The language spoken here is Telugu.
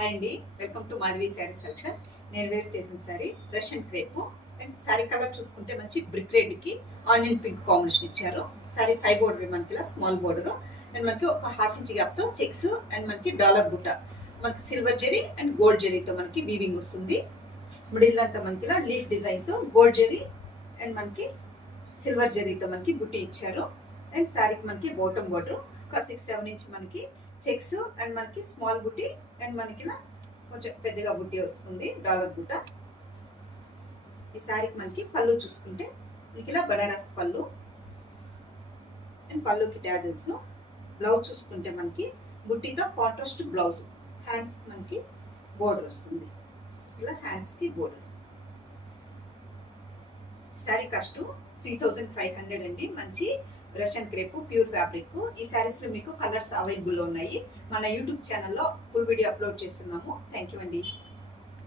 హాయ్ అండి, welcome to Madhavi sari selection. నేను వేర్ చేసిన sari Russian crepe and sari colour చూసుకుంటే మంచి బ్రిక్ రెడ్కి ఆనియన్ పింక్ కాంబినేషన్ ఇచ్చారు. శారీ పై బోర్డర్ మనకి ఇలా స్మాల్ బోర్డర్ అండ్ మనకి ఒక హాఫ్ ఇంచ్ గ్యాప్తో చెక్స్ అండ్ మనకి డాలర్ బుట్ట, మనకి సిల్వర్ జెరీ అండ్ గోల్డ్ జెరీతో మనకి వీవింగ్ వస్తుంది. మిడిల్ అంతా మనకి ఇలా లీఫ్ డిజైన్తో గోల్డ్ జెరీ అండ్ మనకి సిల్వర్ జెరీతో మనకి బుట్టి ఇచ్చారు. అండ్ శారీకి మనకి బాటమ్ బోర్డర్ ఒక 6-7 ఇంచ్ మనకి చెక్స్ అండ్ మనకి స్మాల్ బుట్టి అండ్ మనకి ఇలా కొంచెం పెద్దగా బుట్టి వస్తుంది డాలర్ బుట్ట. ఈ శారీకి మనకి పళ్ళు చూసుకుంటే మనకి ఇలా బనారస్ పళ్ళు అండ్ పళ్ళుకి ట్యాజల్స్. బ్లౌజ్ చూసుకుంటే మనకి బుట్టితో కాంట్రాస్ట్ బ్లౌజ్, హ్యాండ్స్ మనకి బోర్డర్ వస్తుంది, ఇలా హ్యాండ్స్కి బోర్డర్. శారీ కాస్ట్ 3500 అండి. మంచి రష్యన్ క్రేప్ ప్యూర్ ఫ్యాబ్రిక్. ఈ శారీస్లో మీకు కలర్స్ అవైలబుల్లో ఉన్నాయి. మన యూట్యూబ్ ఛానల్లో ఫుల్ వీడియో అప్లోడ్ చేస్తున్నాము. థ్యాంక్ యూ అండి.